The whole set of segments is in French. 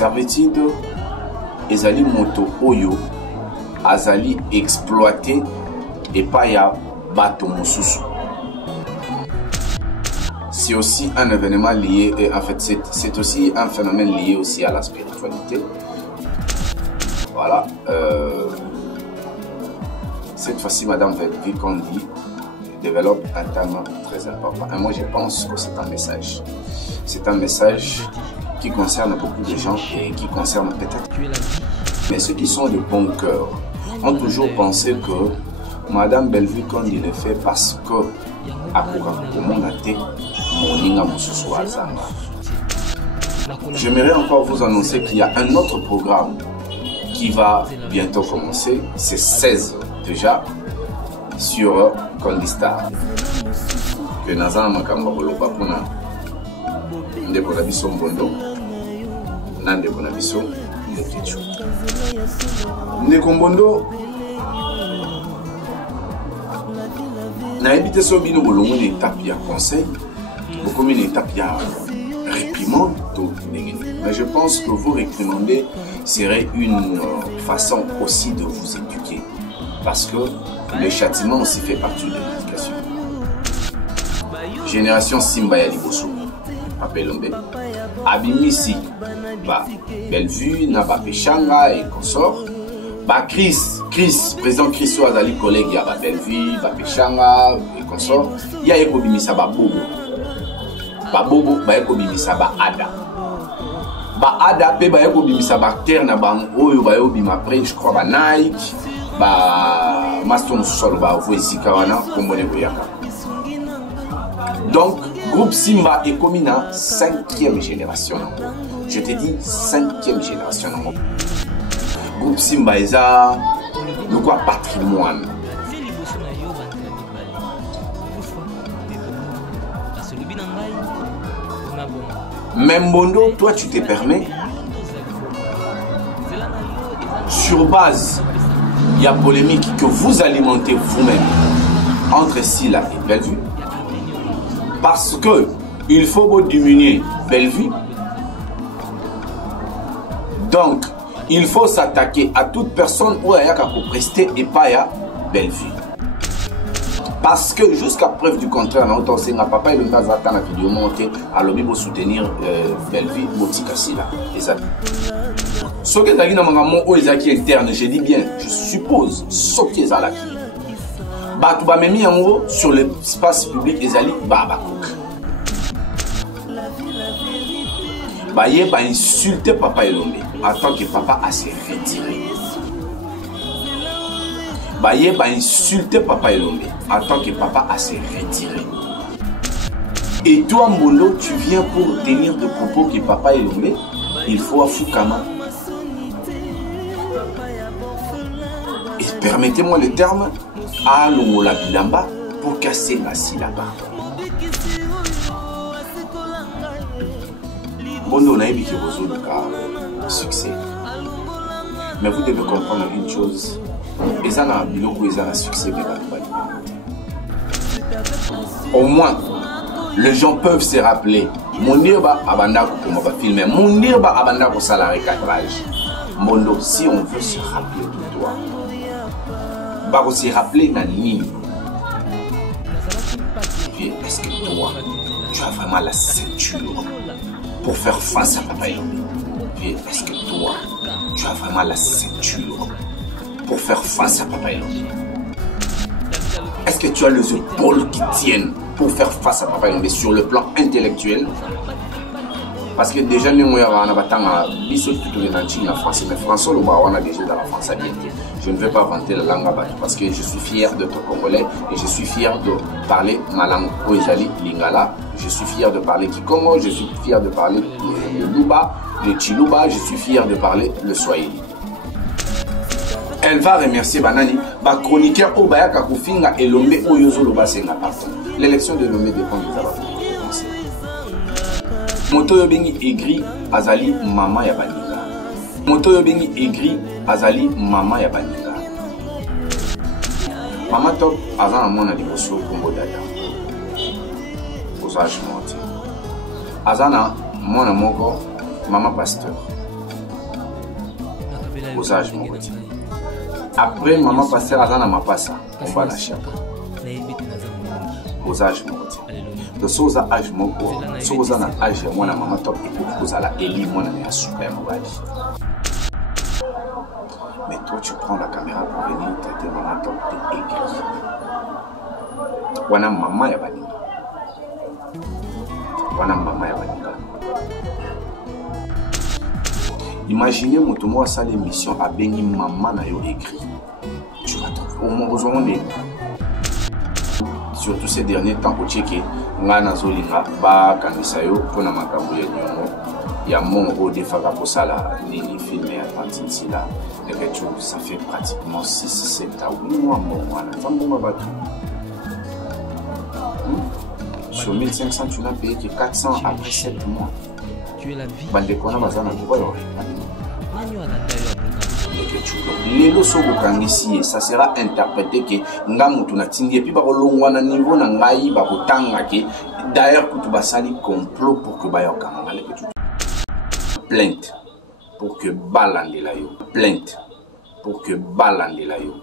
servitude ezali moto oyo azali exploité et pas ya bato mosusu. C'est aussi un événement lié, et en fait c'est aussi un phénomène lié aussi à la spiritualité. Voilà. Cette fois-ci, Madame Vicandi développe un thème très important. Et moi, je pense que c'est un message. C'est un message qui concerne beaucoup de gens et qui concerne peut-être. Mais ceux qui sont de bon cœur ont toujours pensé que Madame Bellevue Kandi le fait parce que j'aimerais encore vous annoncer qu'il y a un autre programme qui va bientôt commencer. C'est 16 déjà sur Kondistar. Que Nazan Makamba Boloba Puna Ndeko Nabiso Mbondo Nandeko Nabiso Ndekichu Ndeko Mbondo na évité ce bino bolongo une étape ya conseil, beaucoup une étape ya réprimande, mais je pense que vous réprimander serait une façon aussi de vous éduquer, parce que le châtiment aussi fait partie de l'éducation. Génération Simba ya Liboso, Papelombe, Abimisi, Bellevue, Naba Pechanga et consort. Chris, président Chris Ouazali, collègue, ya Bellevue, Pechanga et consort. Il y a Ekobimisa Bobo. Bobo, Ekobimisa Ada. Ada, Ekobimisa Terna, Oyo, Bayobima après, je crois, Nike, Maston Sol, Voisikawana, Kombone Boyaka. Donc, groupe Simba et Komina, 5e génération. Je te dis 5e génération. Groupe Simba eza le quoi patrimoine. Même Bondo, toi tu te permets sur base il y a polémique que vous alimentez vous-même entre Silla et Bellevue parce que il faut vous diminuer Bellevue. Donc il faut s'attaquer à toute personne où il y a pour prester et pas à Bellevue. Parce que jusqu'à preuve du contraire, on sait que papa il a dans la vidéo monté à l'objet pour soutenir Bellevue, Botikasila. Ce que tu as dit dans mon Ezaki interne, je dis bien, je suppose, ce qui est à la qui. Bah, tu vas me mettre en haut sur l'espace public Ezali Babakouk. Bah, il va insulter papa Elombe en tant que papa a se retiré. Bah, il va insulter papa Elombe en tant que papa a se retiré. Et toi, Mbondo, tu viens pour tenir des propos que papa Elombe, il faut à Fukama. Et permettez-moi le terme, à l'Ongola Bilamba pour casser la syllabe. Bondo n'a évité vos autres succès. Mais vous devez comprendre une chose. Et ça n'a pas succès. Au moins, les gens peuvent se rappeler. Mon nirba abanda pour me filmer. Mon nirba abanda pour salarié cadrage. Bondo, si on veut se rappeler de toi, bah on se rappeler dans ligne. Est-ce que toi, tu as vraiment la ceinture pour faire face à papa Elombe? Est-ce que toi, tu as vraiment la ceinture pour faire face à papa Elombe? Est-ce que tu as les épaules qui tiennent pour faire face à papa Elombe sur le plan intellectuel? Parce que déjà, nous avons en français, mais François, on a déjà dans la France. Je ne vais pas vanter la langue parce que je suis fier de ton Congolais et je suis fier de parler ma langue Oejali, Lingala. Je suis fier de parler Kikongo, je suis fier de parler le Luba, le Chiluba, je suis fier de parler le Swahili. Elle va remercier Banani, ba chroniqueur Obayaka Kufinga et Lombe Oyozolo Basenga partout. L'élection de Lombe dépend du travail. Moto Bengi aigri azali mama ya baninga. Moto Bengi aigri azali mama ya baninga. Mama top azana mona liboso Kongo dada. Osage monte. Azana mona moko mama pasteur. posage mon petit. Après maman passer à la mapasa on va la chapa posage mon petit. De soza âge moko soza na âge moi na maman top et pour kozala eli moi na ya super mobile. Mais toi tu prends la caméra pour venir traiter maman top et écrit. Wana maman ya baninga. Wana maman ya baninga. Imaginez moto moi ça l'émission a béni maman na yo écrit. Tu vas au moins surtout ces derniers temps au tchèque ngana zolinga ba kanisa yo pona makambo ya nyongo ya mongo defaka posala ni film ya Atlantis là et que ça fait pratiquement 6-7 mois mon wana fambo batou. Sur 1500 tu n'as payé que 400 après 7 mois. Tu es la vie. Bande kona bazana quoi lelo soko kangisi ça sera interprété que ngamutu na tingi et puis ba kolongwa na niveau na ngai ba kotanga ke d'ailleurs kutu basali complot pour que ba yokanga le que plainte pour que balande la yo plainte pour que balande la yo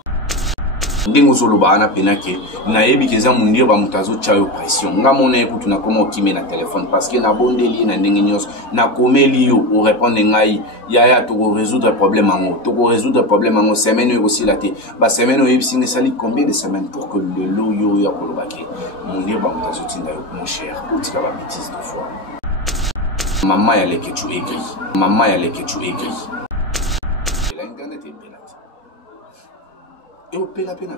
ndingo zoloba ana penake na yebi keza mundir ba mutazo chayo pression ngamona ekutu na koma okime na téléphone parce que na bondeli na ndenge nyos na komeli yo o répondre ngai ya to résoudre problème ango to résoudre problème ango semaine aussi la té ba semaine o yebisi ne sali combien de semaines pour que le lo yo ya kolobaki mundir ba mutazo tinda yo mon cher utika ba bêtise de fois maman ya leke tu écrit maman ya leke tu écrit la internet est penate et au pela pena.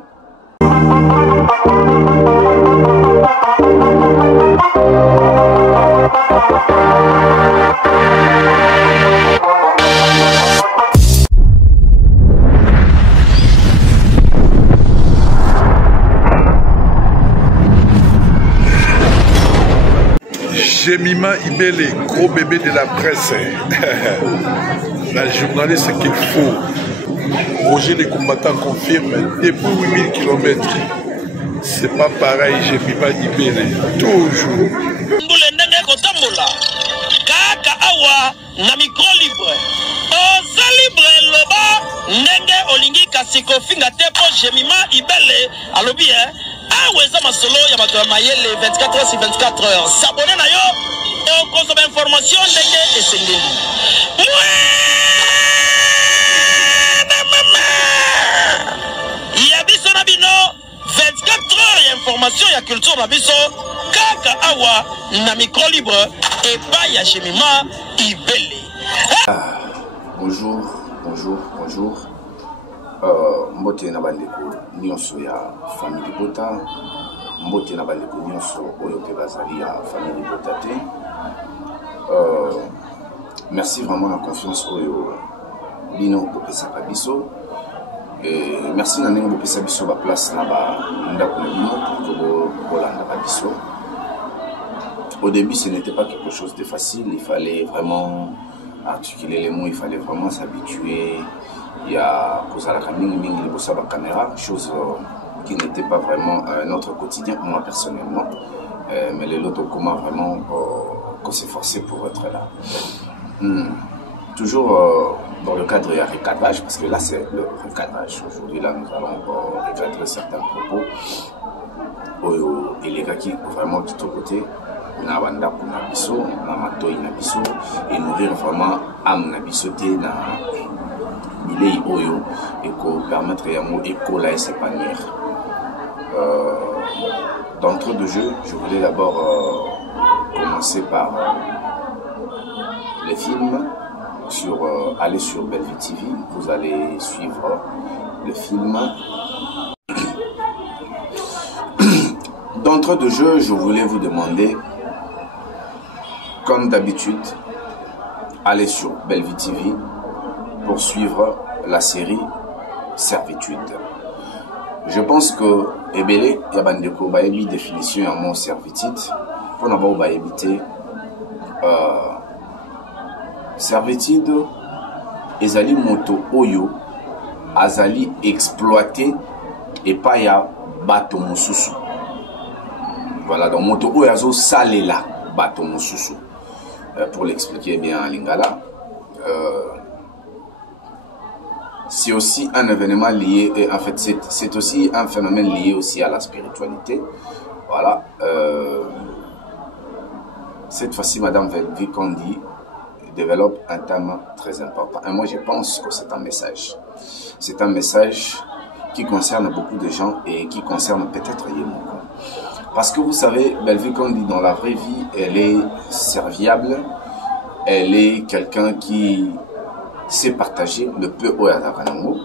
Jemima Ibele, gros bébé de la presse. La journaliste qu'il faut. Roger les combattants confirme depuis 8000 km. C'est pas pareil, Jemima Ibele. Toujours. Kaka awa na micro libre. Oza libre loba ndenge olingi kasiko finga tepo Jemima Ibele alobi aweza masolo ya bato ya mayele 24 heures sur 24 heures. S'abonner na yo okozoma information ndenge esengeli. Ya biso na bino 24 heures ya information ya culture na biso kaka awa na micro libre et pas ya Jemima Ibele. Bonjour, bonjour, bonjour. Mbote na bandeko nyonso ya famille Bota. Mbote na bandeko nyonso oyo pe bazali ya famille Bota te. Merci vraiment la confiance oyo bino bopesaka biso. Et merci na ndenge bopesa biso ba place na ba ndako na bino pour que bolanda ba biso. Au début, ce n'était pas quelque chose de facile. Il fallait vraiment articuler les mots, il fallait vraiment s'habituer. Il y a la caméra, chose qui n'était pas vraiment notre quotidien, moi personnellement. Mais les autres comment vraiment qu'on s'est forcé pour être là. Toujours dans le cadre du recadrage, parce que là c'est le recadrage. Aujourd'hui, là nous allons recadrer certains propos. Et les gars qui vraiment de ton côté. Na banda kuna biso na matoi na biso et nourrir vraiment âme na biso te na bilei oyo et ko permettre yango ekola et s'épanouir. D'entrée de jeu, je voulais d'abord commencer par les films sur aller sur Bellevue TV, vous allez suivre le film. D'entrée de jeu, je voulais vous demander, comme d'habitude, allez sur Bellevue TV pour suivre la série Servitude. Je pense que Ebele Yabandeko ba ebi définition ya mon servitude pour n'avoir ba éviter servitude ezali moto oyo azali exploité et pas ya bato mosusu. Voilà, donc moto oyo azo salela bato mosusu. Pour l'expliquer bien en lingala, c'est aussi un événement lié, et en fait c'est aussi un phénomène lié aussi à la spiritualité. Voilà. Cette fois-ci, Madame Vikondi développe un thème très important. Et moi, je pense que c'est un message. C'est un message qui concerne beaucoup de gens et qui concerne peut-être Yemoko. Parce que vous savez, Vikondi, dans la vraie vie, elle est serviable. Elle est quelqu'un qui sait partager le peu au Yadakanango.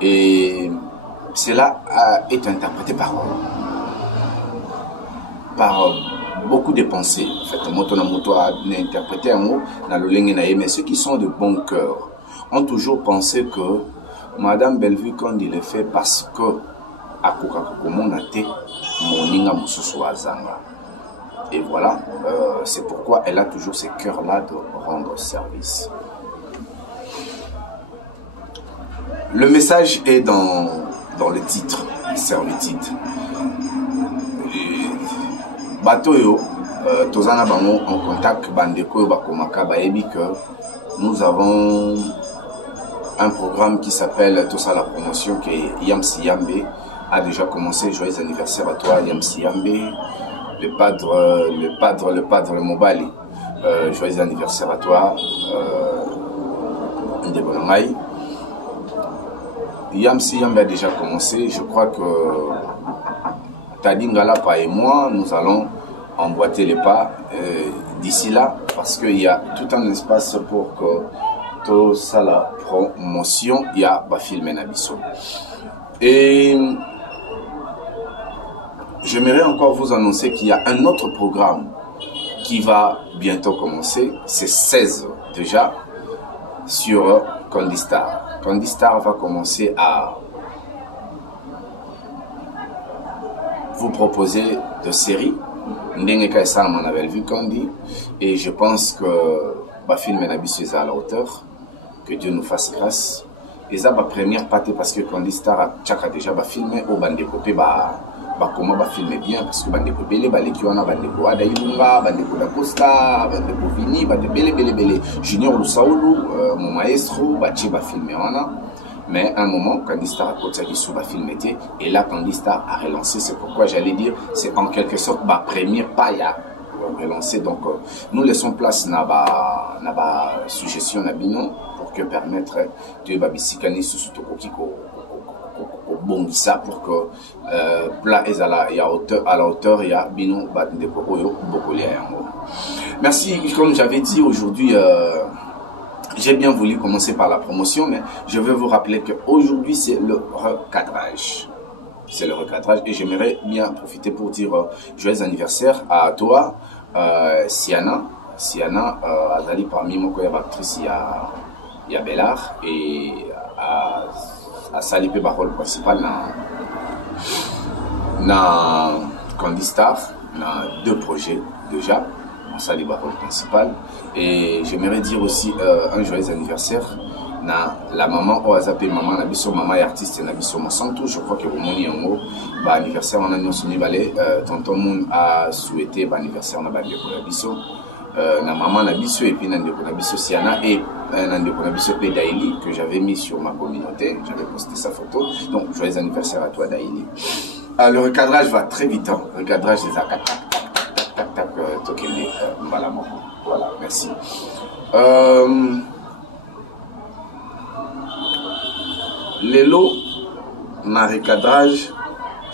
Et cela est interprété par beaucoup de pensées. En fait, Moto a interprété un mot dans le Lengenaye, mais ceux qui sont de bon cœur ont toujours pensé que Madame Vikondi le fait parce que et voilà, c'est pourquoi elle a toujours ce cœur-là de rendre service. Le message est dans le titre, servitude. Batoyo, Tozana Bango en contact Bandeko Bakomaka Baebi que nous avons un programme qui s'appelle Tosa la promotion que Yamsi Yambe a déjà commencé. Joyeux anniversaire à toi Yamsi Yambe, le padre Mobali. Joyeux anniversaire à toi Ndebonamai. Yamsi Yambe a déjà commencé. Je crois que Tadingalapa et moi, nous allons emboîter les pas d'ici là, parce qu'il y a tout un espace pour que tout ça, la promotion, il y a Bafilm Nabiso. Et j'aimerais encore vous annoncer qu'il y a un autre programme qui va bientôt commencer, c'est 16 déjà, sur Condistar. Condistar va commencer à vous proposer de séries. Et je pense que Bafilm Nabiso est à la hauteur. Que Dieu nous fasse grâce. Et ça, ma première partie, parce que Condistar a déjà filmé au Bandekopé, comment filmer bien, parce que Bandekopé, les Balekiwana, Bandeko Adaïlunga, Bandeko Dacosta, Bandeko Vini, Bandeko Junior Lusaoulou, mon maestro, Bachi va filmer. Mais à un moment, Condistar a continué sur le film était, et là, Condistar a relancé. C'est pourquoi j'allais dire, c'est en quelque sorte ma première paille relancé. Donc, nous laissons place à la suggestion d'Abino pour que permettre de Babisikani sous Tokokiko Bongisa pour que plat est à la hauteur, il y a Bino Badeko Bokolia. Merci, comme j'avais dit aujourd'hui. J'ai bien voulu commencer par la promotion, mais je veux vous rappeler qu'aujourd'hui, c'est le recadrage. C'est le recadrage et j'aimerais bien profiter pour dire joyeux anniversaire à toi, Siana. Siana, Azali parmi mon collègue actrice, il y a Bellard et à Salipé Barol principal dans Condistar, dans 2 projets déjà. Sali Barol principal et j'aimerais dire aussi un joyeux anniversaire na la maman Oazapé maman Nabiso maman et artiste Nabiso Monsanto. Je crois que au moni yango ba anniversaire on a nous soni balé tonton Moun a souhaité ba anniversaire na Bandeko Nabiso na maman Nabiso et puis Nandeko Nabiso Siana et Nandeko Nabiso P Daili que j'avais mis sur ma communauté, j'avais posté sa photo. Donc joyeux anniversaire à toi Daili. Le recadrage va très vite, hein. Le recadrage des A4 voilà, merci. Les lots, ma recadrage,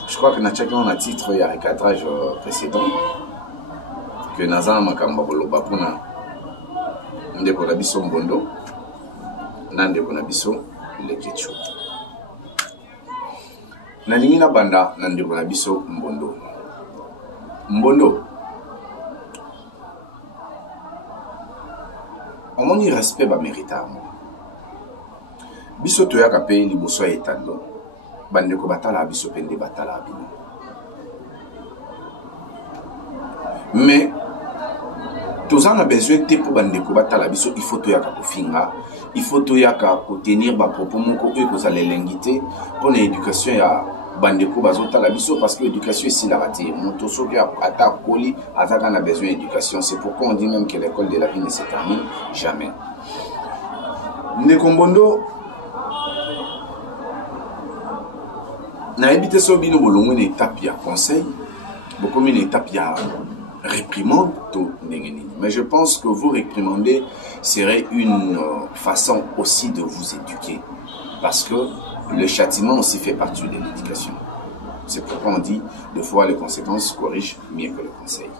je crois que nous avons un titre, il y a un recadrage précédent, que nous avons un Kambaboloba pour nous Ndeko Mbondo, Ndeko Nabiso le Ketchu. Naningina Banda, Ndeko Nabiso Mbondo. Mbondo. On y respect ba méritable. Biso toya ka pe liboso etando. Bandeko batala biso pende batala bino. Mais tous en a besoin de pour bandeko batala biso, il faut toya ka kofinga, il faut toya ka tenir ba propos moko e ko za lelengité pour l'éducation ya bandeko bazota la biso parce que l'éducation ici la raté moto soki ata koli ataka na besoin d'éducation. C'est pourquoi on dit même que l'école de la vie ne se termine jamais. Ndeko Mbondo na évité so bino bolongo une étape ya conseil, beaucoup une étape ya réprimande tout ndengeni. Mais je pense que vous réprimander serait une façon aussi de vous éduquer, parce que le châtiment aussi fait partie de l'éducation. C'est pourquoi on dit deux fois les conséquences corrigent mieux que le conseil.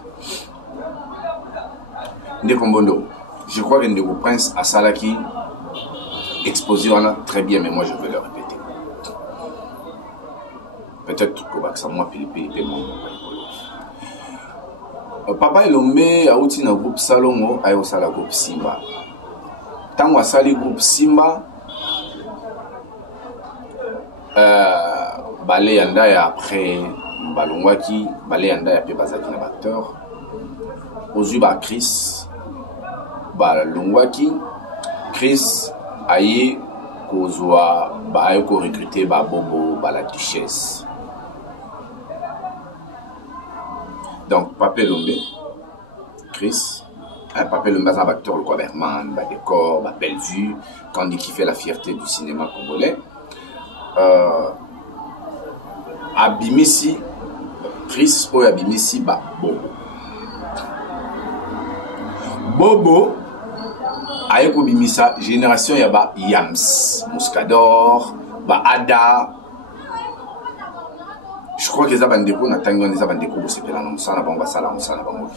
Ndekombondo, je crois que Ndeko Prince à Salaki exposé on a très bien, mais moi je vais le répéter. Peut-être que ça moi Philippe Papa Elombe a outi na groupe Salongo a au sala groupe Simba. Tant wa sali groupe Simba balé yanda ya après balongwaki balé yanda ya pe bazaki na acteur ozuba Chris balongwaki Chris aye kozwa ba aye ko recruter ba bobo ba la duchesse. Donc Papa Elombe Chris Papa Elombe est un acteur le Coberman, ba décor, ba belle vue, quand il fait la fierté du cinéma congolais. Abimisi Chris ou Abimisi ba Bobo. Bobo ayeko bimisa génération ya ba Yams, Muscador, ba Ada. Je crois que les abandeko na tango les abandeko bo sepela na musana bango sala musana bango.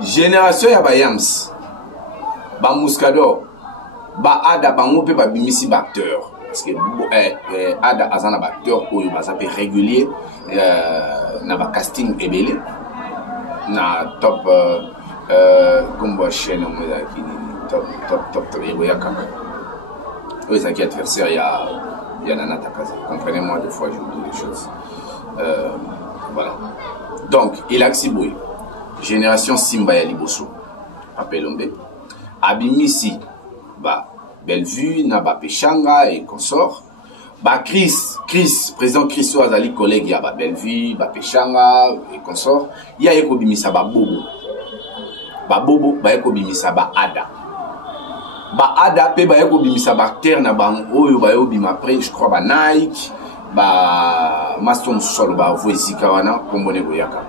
Génération ya ba Yams, ba Muscador, ba Ada bango pe ba bimisi ba acteur. Parce que Ada azana ba acteur oyo bazape régulier na ba casting ebele na top comme chaîne on est qui top ya kaka. Oyo zaki adversaire ya Nana Takaza. Comprenez-moi, des fois j'oublie les choses. Voilà. Donc, il a Xiboui. Génération Simba ya Liboso. Papa Elombe. Abimisi. Bah, Bellevue, Naba Pechanga et consort. Bah, Chris, président Chris Oazali, collègue, ya ba Bellevue, ba Pechanga et consort. Ya Eko Bimisa ba Bobo. Ba Bobo, ba Eko Bimisa ba Ada. Ba Ada pe ba Eko Bimisa ba acteur na bang oyo ba yo bima après, je crois ba Nike, ba Maston Solo, ba Voisika wana, kombone goyaka.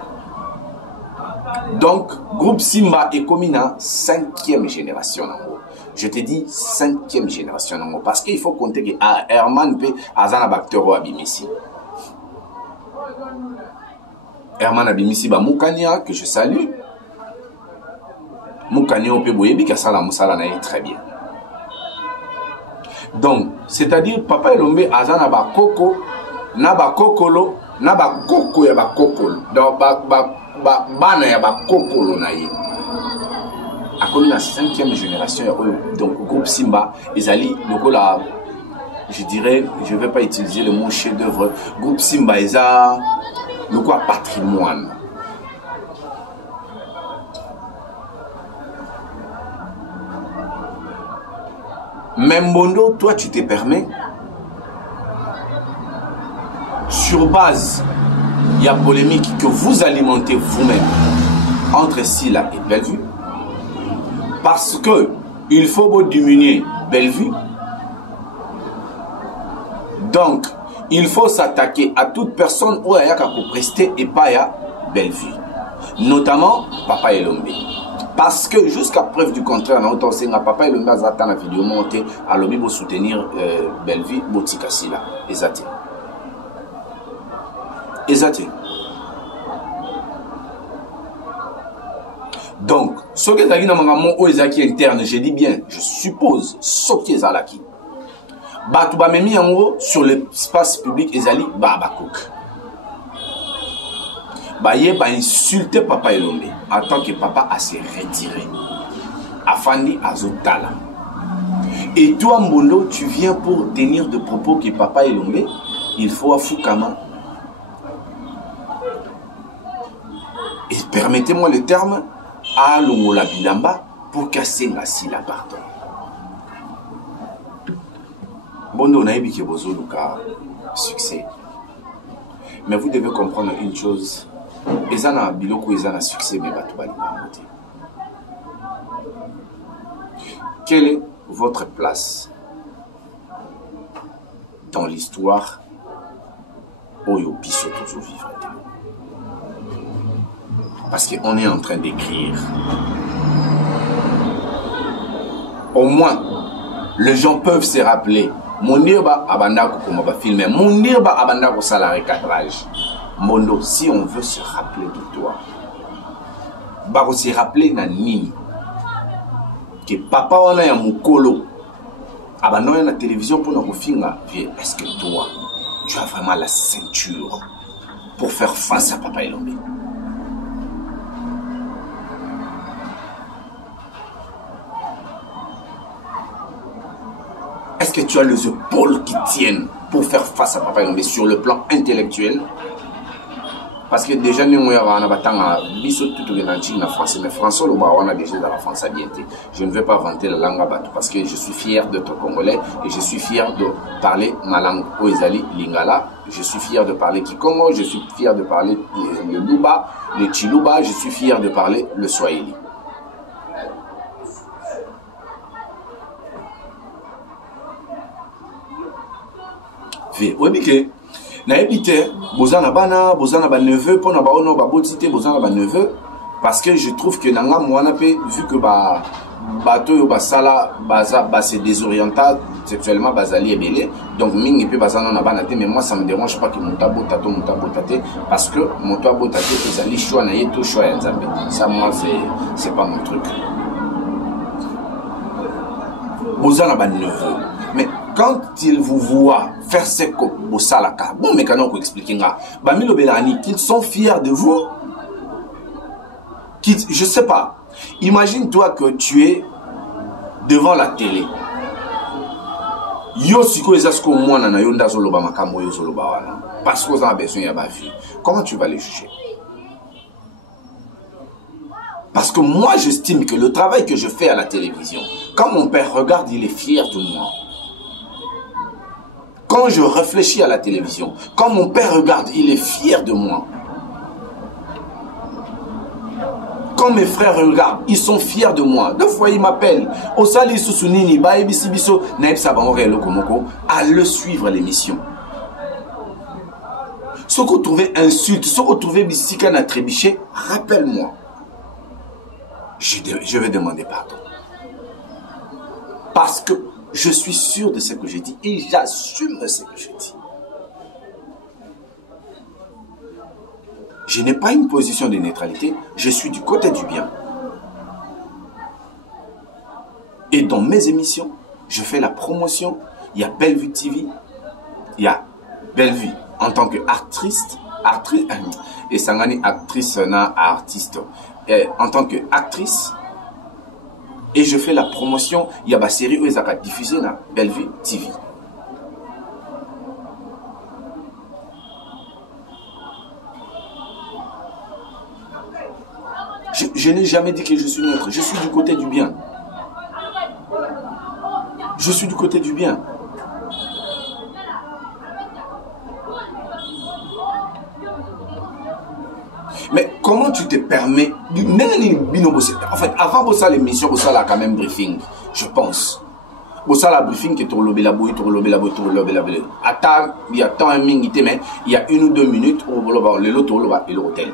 Donc, groupe Simba est comme une 5e génération. Je te dis 5e génération. Parce qu'il faut compter que Herman P. Azana Baktero Abimisi. Herman Abimisi, Moukania, que je salue. Moukania, on peut boyebi, que ça la très bien. Donc, c'est-à-dire, Papa Elombe Azana Bakoko, Naba Kokolo, Naba Koko ya Bakokolo. Donc, bana ya bakokolo na ye a connu la 5e génération donc groupe Simba ezali lokola je dirais je vais pas utiliser le mot chef d'œuvre groupe Simba eza lokola patrimoine même Bondo toi tu te permets sur base il y a polémique que vous alimentez vous-même entre Silla et Bellevue parce que il faut vous diminuer Bellevue. Donc il faut s'attaquer à toute personne où il y a qu'à prester et pas à Bellevue, notamment Papa Elombe. Parce que jusqu'à preuve du contraire, on a Papa Elombe a atteint la vidéo montée à lobby pour soutenir Bellevue, Botika Silla. Exactement. Exactement. Donc, ce que tu as dit dans mon Oezaki interne, je dis bien, je suppose, ce qui est Zalaki. Tu vas mis en haut sur l'espace public Ezali Babakouk. Il va insulter Papa Elombe en tant que papa a se retiré. Afandi Azotala. Et toi, Mbondo, tu viens pour tenir de propos que Papa Elombe, il faut à Fukama. Et permettez-moi le terme, à l'ongola bilamba pour casser la silla pardon. Bon, on a eu succès. Mais vous devez comprendre une chose. Ezana biloko ezana succès mais batubali bamote. Quelle est votre place dans l'histoire Oyo Biso toujours vivre. Parce qu'on est en train d'écrire. Au moins, les gens peuvent se rappeler. Monirba abandako comme va filmer. Monirba abandako salarié cadrage. Mondo, si on veut se rappeler de toi, bah on se rappeler na nini que papa wana ya mukolo abandonne la télévision pour nous finga. Est-ce que toi, tu as vraiment la ceinture pour faire face à Papa Elombe? Est-ce que tu as les épaules qui tiennent pour faire face à Papa Elombe sur le plan intellectuel? Parce que déjà, nous avons français, mais François, on a déjà dans la France à bientôt. Je ne vais pas vanter la langue abatou parce que je suis fier d'être congolais et je suis fier de parler ma langue Oezali Lingala. Je suis fier de parler Kikongo, je suis fier de parler le Luba, le Chiluba, je suis fier de parler le Swahili. Oui, na habité bozana bana bozana ba neveu pour na ba ono ba botité bozana ba neveu parce que je trouve que nanga mwana pe vu que ba bato yo basala baza ba se désorienta sexuellement bazali ebele donc mingi pe bazana na bana te mais moi ça me dérange pas que mutabo taté parce que mutabo taté ezali choix na yeto choix ya nzambe ça moi c'est pas mon truc bozana ba neveu mais quand ils vous voient faire ce que vous salaka, bon, mais quand on explique, Bamilo Belani, qu'ils sont fiers de vous, je sais pas. Imagine-toi que tu es devant la télé. Yo siko ezasko mwana na yonda zoloba makambo yo zoloba wana. Parce qu'on a besoin ya ba vie. Comment tu vas les juger? Parce que moi, j'estime que le travail que je fais à la télévision, quand mon père regarde, il est fier de moi. Quand je réfléchis à la télévision, quand mon père regarde, il est fier de moi. Quand mes frères regardent, ils sont fiers de moi. Deux fois, ils m'appellent. Osali Susunini, Baebi Biso, Naïb Sabanore Lokomoko, à le suivre l'émission. Ce que vous trouvez insulte, ce que vous trouvez Bissika na trébiché, rappelle-moi. Je vais demander pardon. Parce que je suis sûr de ce que je dis et j'assume ce que je dis. Je n'ai pas une position de neutralité, je suis du côté du bien. Et dans mes émissions, je fais la promotion. Il y a Bellevue TV, il y a Bellevue en tant qu'actrice, et Sangani actrice na artiste. En tant qu'actrice, et je fais la promotion, il y a ma série où ils ont diffusé dans Bellevue TV. Je n'ai jamais dit que je suis neutre, je suis du côté du bien. Je suis du côté du bien. Mais comment tu te permets... En fait, avant Bossa l'émission, Bossa a quand même briefing, je pense. Bossa la briefing qui est trop lobé la bouille. Attends, il y a tant un mingité, mais il y a 1 ou 2 minutes où le loto et l'hôtel.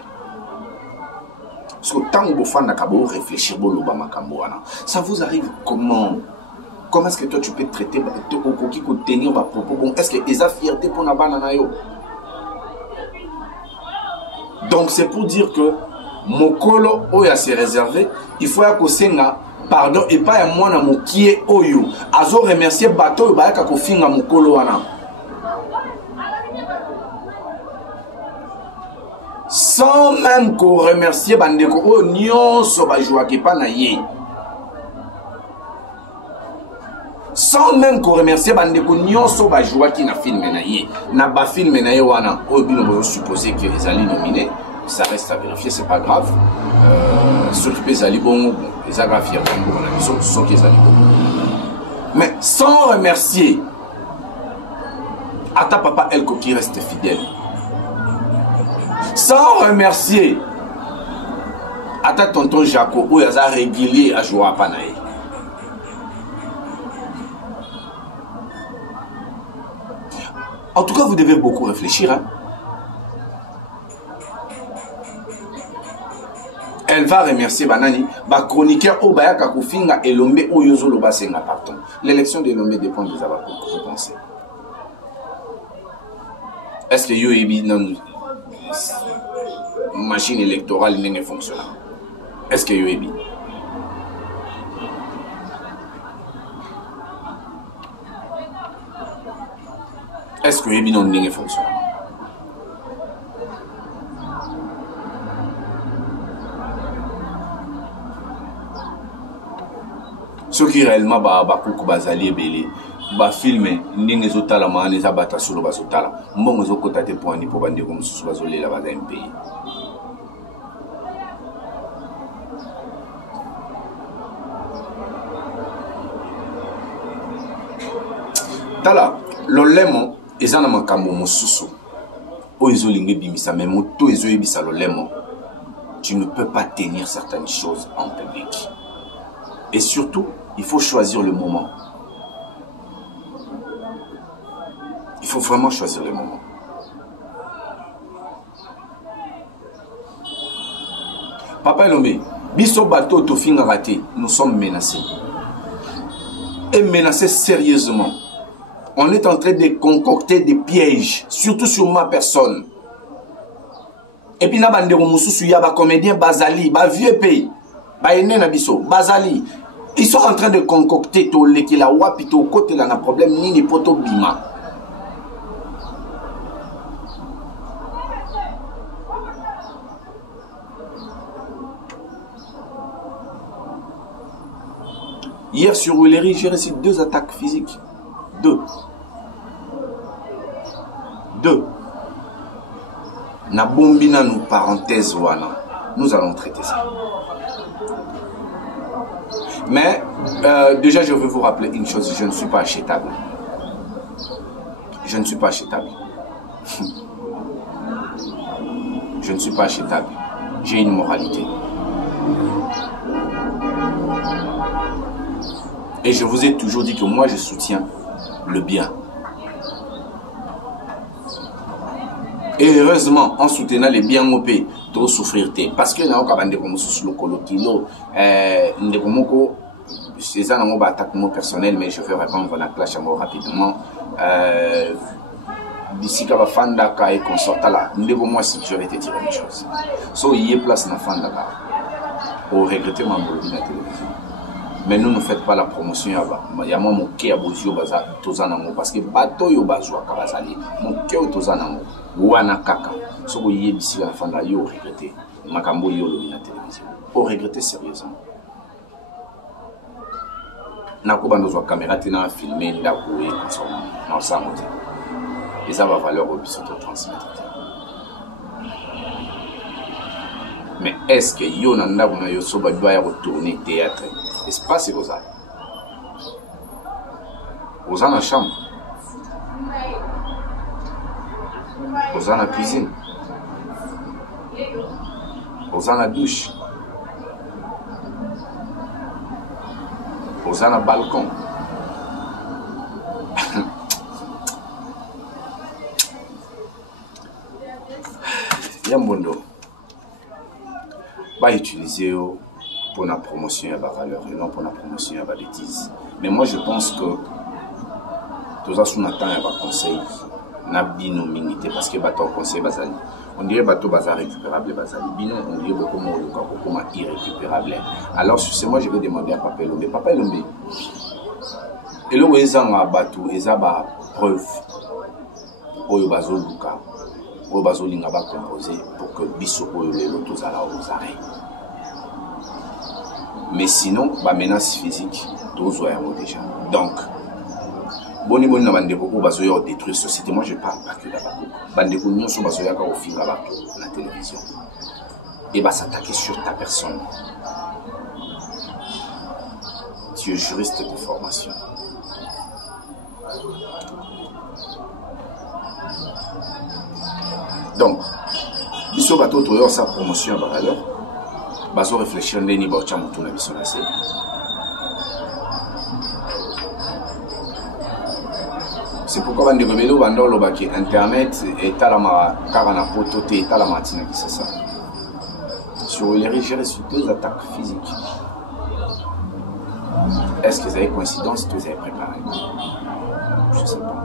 Parce que tant que vous faites réfléchir, ça vous arrive comment? Comment est-ce que toi tu peux traiter tenir ma propos? Est-ce que ils ont fierté pour la banane? Donc c'est pour dire que mon colo oya s'est réservé, il faut que senga pardon et pas moi na mokie oyo azo remercier bateau ba ka ko finga mon colo wana. Sans même qu'on remercier bandeko o nyonso ba joie ki pa na ye. Sans même qu'on remercie bandeko nyonso ba joie qui na film na ye na ba film na ye wana o bino bo supposer que les ali nominés, ça reste à vérifier, c'est pas grave. Ceux qui pèsent ali bon les agrafia bon na biso sont qui ali bon. Mais sans remercier Ata papa Elko qui reste fidèle. Sans remercier Ata tonton Jaco ou yaza régulier à jouer à Panaï. En tout cas, vous devez beaucoup réfléchir. Hein. Elle va remercier Banani, ba chroniqueur Obaya Kakufinga et Lombe Oyozo Lobasenga pardon. L'élection de Lombe dépend des Abakou, vous pensez. Est-ce que Yoebi non machine électorale n'est fonctionnelle? Est-ce que Yoebi? Est-ce que Yoebi non n'est fonctionnelle? Ceux qui réellement bakuku bazali belé ba filmer ndenge zotala maana za bata solo bazotala mbongo zokota te point ni po bande ko mususu bazolela baza MP tala lolemo ezana makambo mususu o ezolinge bimisa mais moto ezoyebisa lolemo tu ne peux pas tenir certaines choses en public. Et surtout, il faut choisir le moment. Il faut vraiment choisir le moment. Papa Elomé, biso bateau tofinga raté, nous sommes menacés. Et menacés sérieusement. On est en train de concocter des pièges, surtout sur ma personne. Et puis, na bandero mususu ya ba comédien Bazali, ba vieux pays. Bazali, ils sont en train de concocter tout le qui la wapito côté là na problème ni poto bima. Hier sur Willery, j'ai reçu 2 attaques physiques. 2. Na bombina nous parenthèse wana. Nous allons traiter ça. Mais déjà, je veux vous rappeler une chose, je ne suis pas achetable. Je ne suis pas achetable. Je ne suis pas achetable. J'ai une moralité. Et je vous ai toujours dit que moi, je soutiens le bien. Et heureusement, en soutenant les biens au pays, de souffrir. Parce que nous avons c'est un attaque personnel, mais je vais répondre à la clash rapidement. D'ici que la Fandaka et consorta là, nous devons moi sécurité dire une chose. So il y a place dans Fandaka. Pour regretter ma boulot de la télévision. Mais nous ne faites pas la promotion là-bas. Il y a mon qui a besoin de tozanamo parce que bateau yo bazwa kabazali. Mon qui a tozanamo. Wana kaka. So il y a d'ici la Fandaka yo regretter. Makambo yo de la télévision. Pour regretter sérieusement. Nakuba nous caméra tina filmer ndako et consommer dans ça moté et ça va valeur au biso de transmettre. Mais est-ce que yo na ndako na yo so ba doit retourner théâtre espace comme ça aux en chambre aux en cuisine aux en douche aux en balcon. Yambondo va utiliser pour la promotion à la valeur et non pour la promotion à la bêtise. Mais moi je pense que tout ça sous Nathan et va conseil n'a bino minité parce que bateau conseil basali. On dirait bateau bazar récupérable basali. Bino on dirait beaucoup moins irrécupérable. Alors sur ce moi je vais demander à Papa Elombe. Papa Elombe. Et là où ils ont un bateau, ils ont une preuve. Oyo bazo luka, oyo bazo linga ba composé pour que biso oyo les lotos à la aux arrêts. Mais sinon, ba menace physique, tous voyons déjà. Donc, boni boni na bande beaucoup bazo yo détruire société. Moi je parle pas que là-bas. Bande beaucoup non sont bazo ya ka au film là-bas la télévision. Et bah s'attaquer sur ta personne. Tu es juriste de formation. Donc, biso bato to yo sa promotion à valeur. Bazo réfléchir ndeni ba chamutu na biso na se. C'est pourquoi on dit que Internet est à la carana pototé, est à la matinée qui c'est ça. Sur les gérer sur 2 attaques physiques. Est-ce que vous avez coïncidence que vous avez préparé? Je ne sais pas.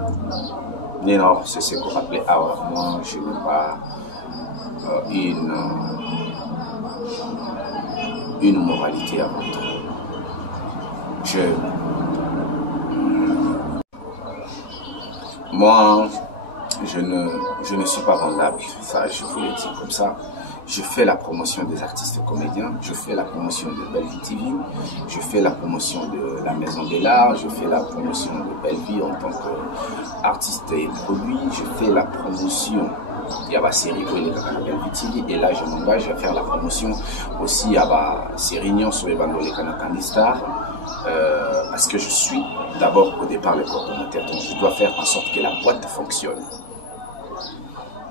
Mais non, c'est ce qu'on appelait avoir. Moi, je n'ai pas une moralité à votre. Moi, je ne suis pas vendable, ça je vous le dis comme ça. Je fais la promotion des artistes comédiens, je fais la promotion de Belle-Vie TV, je fais la promotion de la Maison de l'Art, je fais la promotion de Belle-Vie en tant qu'artiste et produit, je fais la promotion. Il y a la série où il est dans Belle-Vie TV et là je m'engage à faire la promotion aussi à la série Nyon sur les bandes de Star. Parce que je suis d'abord au départ le coordonnateur, donc je dois faire en sorte que la boîte fonctionne.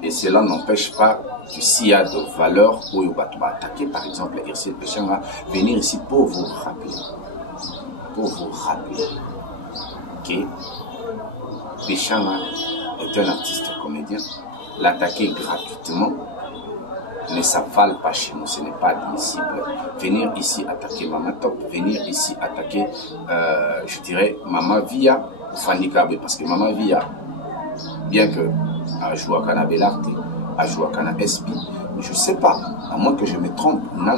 Et cela n'empêche pas que s'il y a de valeurs où il va attaquer, par exemple, Ircile Péchanga, venir ici pour vous rappeler que Péchanga est un artiste comédien, l'attaquer gratuitement. Mais ça ne vale pas chez nous, ce n'est pas admissible. Venir ici attaquer Mama Top, venir ici attaquer, je dirais, Mama Via ou Fanny Kabé, parce que Mama Via, bien que a joué à Kana Belarte, a joué à Kana SP, je ne sais pas, à moins que je me trompe, n'a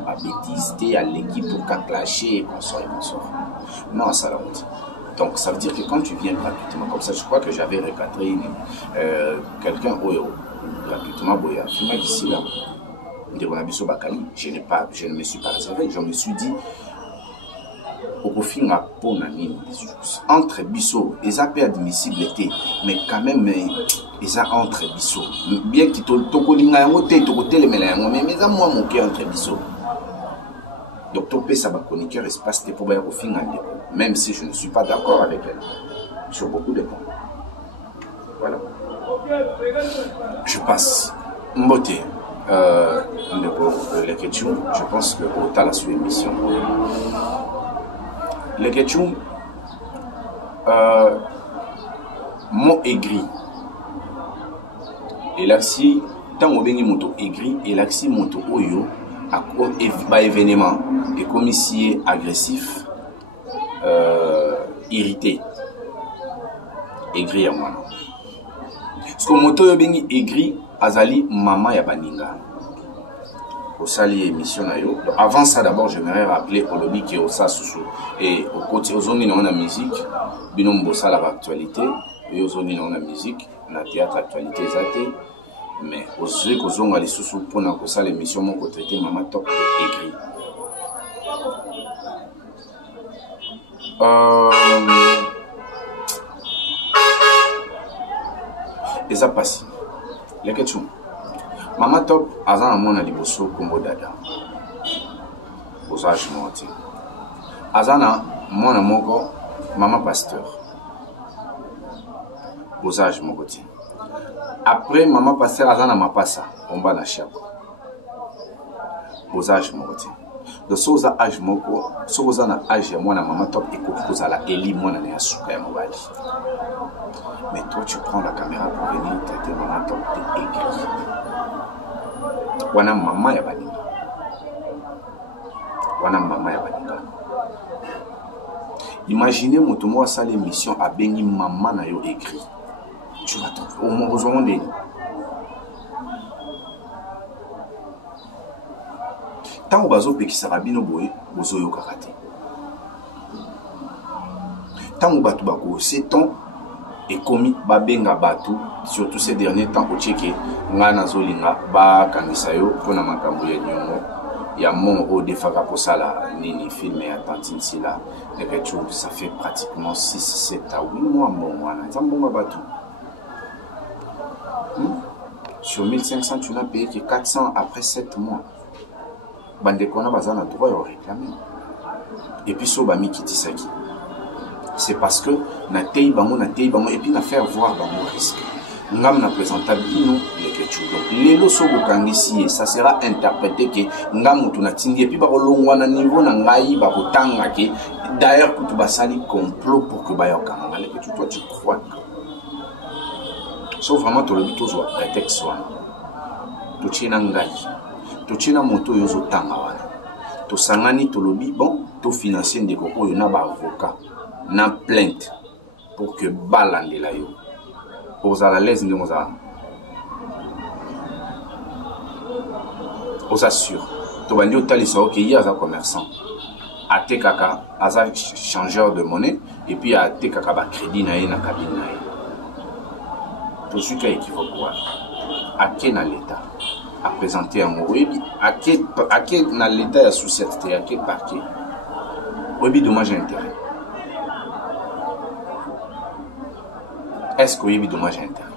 pas bêtise, à l'équipe pour qu'à clasher et qu'on soit. Non, ça l'a honte. Donc ça veut dire que quand tu viens gratuitement comme ça, je crois que j'avais recadré quelqu'un gratuitement boya. Il m'a dit si là, je ne me suis pas réservé. Je me suis dit, au profil n'a pas entre bisso, ils ont pas admissible mais quand même ils ont entre bisso. Bien qu'ils te colinga ngote, te côté les mélanges, mais ils ont moi mon cœur entre bisso. Donc ton ça va chroniqueur espace pour au fin même si je ne suis pas d'accord avec elle sur beaucoup de points. Voilà. Je passe. Mboté. Les questions, je pense que autant la sous-émission. Les questions, mot aigri. Et là, si, tant on béni moto aigri, et là, si moto oyo, à événement, et comme ici agressif, irrité, aigri à moi. Parce que moto yo bengi aigri, azali maman ya baninga. Au sali émission na yo. Donc avant ça d'abord, j'aimerais rappeler au lobby qui est au Sasusu et au côté aux zones on a musique, binom bossa la actualité, et aux zones on a musique, na théâtre actualité zaté. Mais aux yeux qu'aux zones les sous pour na kosa l'émission mon côté maman top aigri. Et ça passe. Les questions. Maman Top, Azana Mona Liboso, Kombo Dada. Osage Monti. Azana Mona Moko, Maman Pasteur. Osage Mokoti. Après Maman Pasteur, Azana Mapasa, Omba na Chako. Osage Mokoti. De Soza Age Moko, Soza na Age Mona Maman Top et Kokoza la Eli Mona na Yasuka Mobali. Mais toi, tu prends la caméra pour venir traiter Maman Top et écrire. Wana maman ya baninga. Wana maman ya baninga. Imaginez moto mo sa l'émission a bengi maman na yo écrit. Tu vas au moins besoin de tant bazo pe ki sarabino boye bozo yo karate. Tant batu bako 7 ans et commis babenga batu surtout ces derniers temps au tcheke ngana zolinga ba kanisayo pona makambo ya nyongo ya mon au defaka posala nini filmé à tantine sila et que ça fait pratiquement 6 7 à 8 mois bon wana nzambonga batu sur 1500 tu n'as payé que 400 après 7 mois bande kona bazana droit à réclamer et puis so ba mikitisaki. C'est parce que na tei bango et puis na faire voir bango risque. ngam na présenta bino lekechu. Donc lelo soko kangisi ça sera interprété que ngam mutu na tindi puis ba kolongwa na niveau na ngai ba kotanga ke d'ailleurs kutu basali complot pour que ba yokanga lekechu. Toi tu crois que sauf vraiment to le but aux prétexte soit to china ngai to china moto yozo tanga wana to sangani to lobi bon to financer ndeko oyo na ba avocat na plainte pour que balande la yo aux à la l'aise de moza aux assure to bandi otalisa ok il y a un commerçant a te kaka aza changeur de monnaie et puis a te kaka ba crédit na na cabine na tout ce qui est équivoque à quel dans l'état à présenter un oui à quel dans l'état sous cette terre à quel parquet oui dommage intérêt est-ce que oui dommage intérêt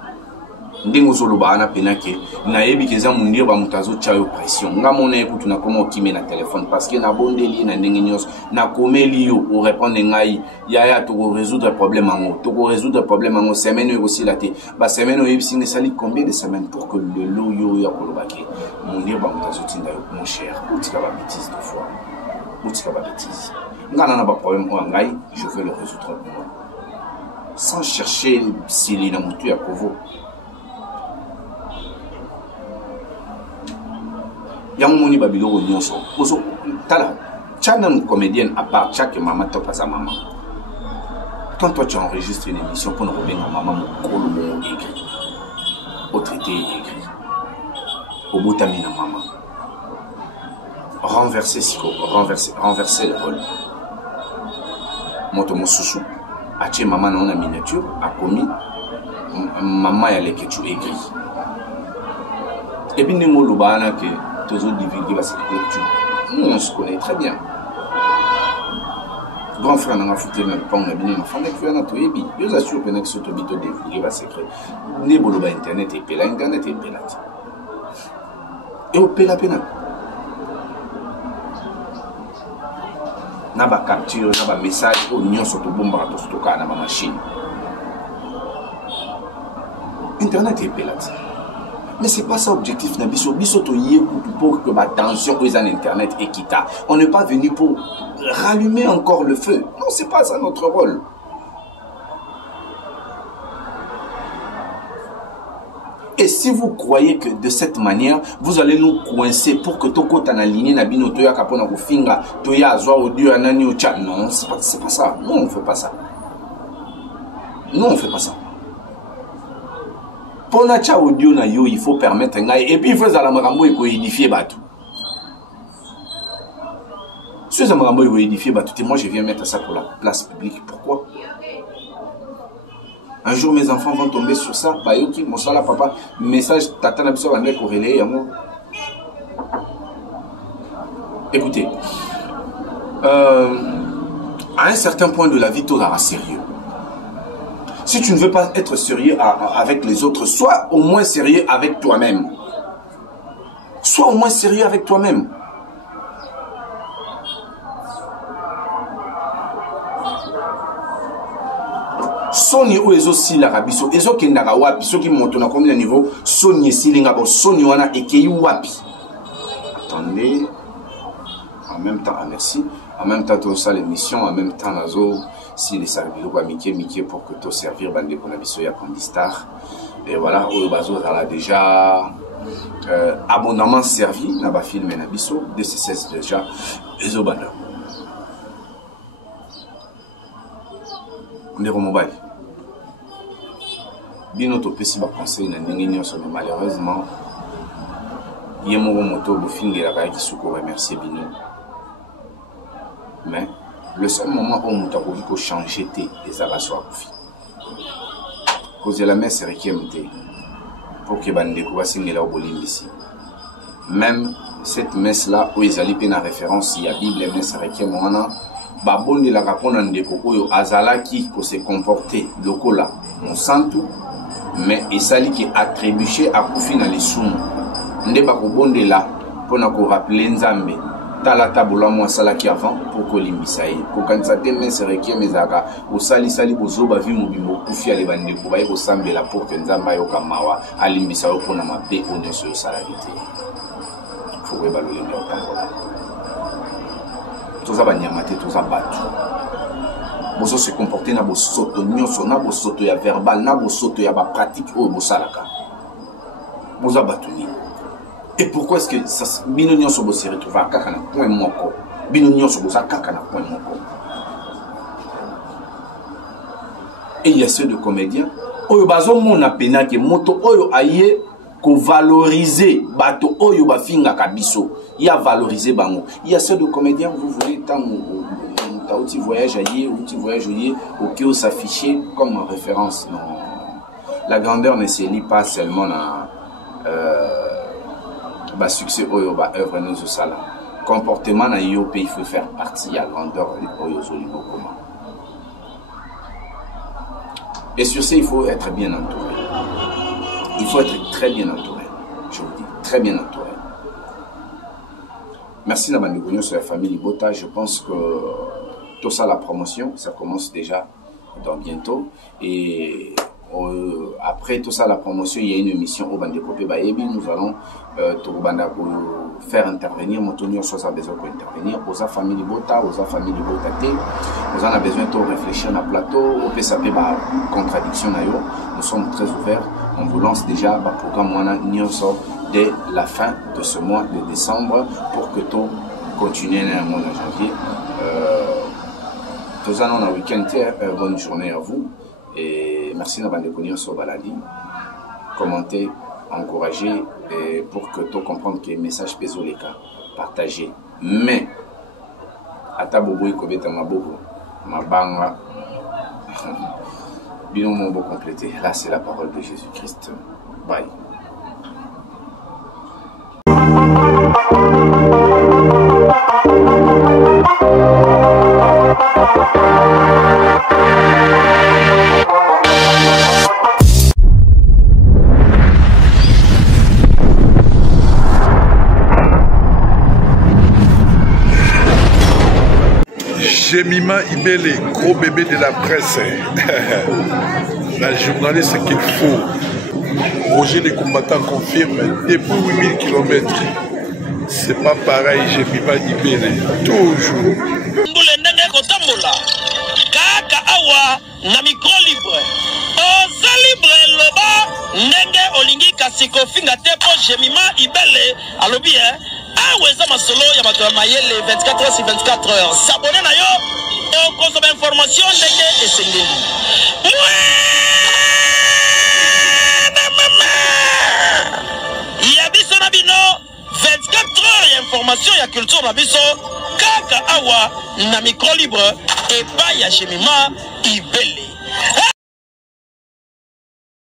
ndingo zoloba na penake na yebi keza mundir ba mutazo chayo pression ngamona ekutu na komo kime na téléphone parce que na bondeli na ndenge nyos na komeli yo o répondre ngai ya to résoudre problème ango to résoudre problème ango semaine aussi la te ba semaine o yebisi ne sali combien de semaines pour que le lot yo ya kolobaki mundir ba mutazo tinda yo mon cher utika ba bêtise de fois utika ba bêtise ngana na ba problème o ngai je vais le résoudre moi sans chercher s'il na mutu ya kovo. Yamoni Babylone Nyonso. Oso tala. Channel comédienne à part chaque maman top à sa maman. Quand toi tu enregistres une émission pour nous revenir à maman mon écrit. Au traité écrit. Au boutamine à maman. Renverser le rôle. Motomo Soussou. Ache maman dans la miniature a commis maman y a les que tu écris. Et puis nous l'obana que tous autres divulguer parce que nous on se connaît très bien. Grand frère n'a pas foutu même pas on a bien enfant avec frère n'a tout ébi. Je vous assure que nous sommes tous divulguer parce que les boloba internet et pela internet et pela. Et au pela pena. N'a pas capture, n'a pas message au nion sur tout bombe à tout stocker dans ma machine. Internet est pela. Mais c'est pas ça l'objectif na biso to pour que ma tension aux internet et quitta. On n'est pas venu pour rallumer encore le feu. Non, c'est pas ça notre rôle. Et si vous croyez que de cette manière, vous allez nous coincer pour que Toko t'analigné Nabino Toya Kapona Kufinga, Toya Azwa Audio Anani au chat. Non, c'est pas ça. Non, on fait pas ça. Non, on fait pas ça. Pour nacha audio na yo, il faut permettre un et puis il faut la marambo et édifier batou. Si ça marambo et édifier batou, et moi je viens mettre ça pour la place publique. Pourquoi? Un jour mes enfants vont tomber sur ça. Bah yoki, mon sala papa, message tata n'absor en est corrélé à moi. Écoutez, à un certain point de la vie, tout sera sérieux. Si tu ne veux pas être sérieux avec les autres, sois au moins sérieux avec toi-même. Sois au moins sérieux avec toi-même. Soni ou ezo si la rabiso, ezo ki ndaka wapi, ceux qui montent à combien de niveau, Soni si l'ingabo, Soni wana ekei wapi. Attendez, en même temps, merci. En même temps, tout ça, l'émission, en même temps, nazo, si les services ou Mickey pour que tout servir, bande pour la biso ya Condistar. Et voilà, au bazo, ça a déjà abondamment servi, n'a pas filmé na biso, DC16 déjà, et au bande. On est au mobile. Bien notre petit conseil, mais malheureusement, il y a mon moto au film de la vague qui se remercie Bino. Mais le seul moment où on a changé les abasoirs cause de la messe requiemte pour que bande de la ici. Même cette messe là où ils allaient en référence, il y a Bible messe requiem babon de la rapone en décopo azalaki pour se comporter lokola on sent tout mais il s'allie qui attribué à Kofi dans les soum nde bakobonde là pour nous rappeler nzambe talata bola moi salaki avant pour ko limbisa ye ko kanisa te mais c'est requiem ezaka o sali bozoba vi mobimbo kufia le bande ko baye ko sambela pour que nzamba yo kamawa alimbisa yo pona mabe on se salagité faut que balole ndo tangola toza banyamate toza batu bozo se comporter na bo soto nyonso na bo soto ya verbal na bo soto ya ba pratique o bo salaka boza batu ni. Et pourquoi est-ce que ça bino nyonso bo se retrouver à kaka na point moko bino nyonso bo sa kaka na point moko. Et il y a ceux de comédiens oyo bazo mona pena ke moto oyo aye ko valoriser bato oyo ba finga kabiso ya valoriser bango. Il y a ceux de comédiens vous voulez tant outil voyage ailleurs, outil voyage ailleurs, auquel s'afficher comme référence. Non. La grandeur ne se lie pas seulement à succès oyo ba œuvre nous au sala. Comportement na yo il faut faire partie à grandeur oyo zolibo comment. Et sur ça il faut être bien entouré. Il faut être très bien entouré. Je vous dis très bien entouré. Merci na bande konyo sur la famille Libota, je pense que tout ça, la promotion, ça commence déjà dans bientôt. Et après tout ça, la promotion, il y a une émission au Bandekopé Bayebi. Nous allons faire intervenir, Motonio soit a besoin d'intervenir. Aux familles Bota, aux familles Bota T. Nous en avons besoin de réfléchir dans le plateau. Au PSAP, contradiction. Nous sommes très ouverts. On vous lance déjà le programme dès la fin de ce mois de décembre pour que tout continue dans le mois de janvier. Tous en un week-end, bonne journée à vous et merci de nous connaître sur Baladi. Commentez, encouragez pour que tu comprennes que le message pèse les cas. Partagez. Mais, à ta bobo, il y a ma banga. Bien mon beau complété. Là, c'est la parole de Jésus-Christ. Bye. Jemima Ibele, gros bébé de la presse. La journaliste qu'il faut. Roger les combattants confirme depuis 8000 km. C'est pas pareil, Jemima Ibele. Toujours. Kaka awa na micro libre. Oza libre loba ndenge olingi kasiko finga tepo Jemima Ibele alobi aweza masolo ya bato ya mayele 24 heures sur 24 heures. S'abonner na yo okozoma information ndenge esengeli. Ya biso na bino 24 heures ya information ya culture na biso kaka awa na micro libre et pas ya Jemima Ibele.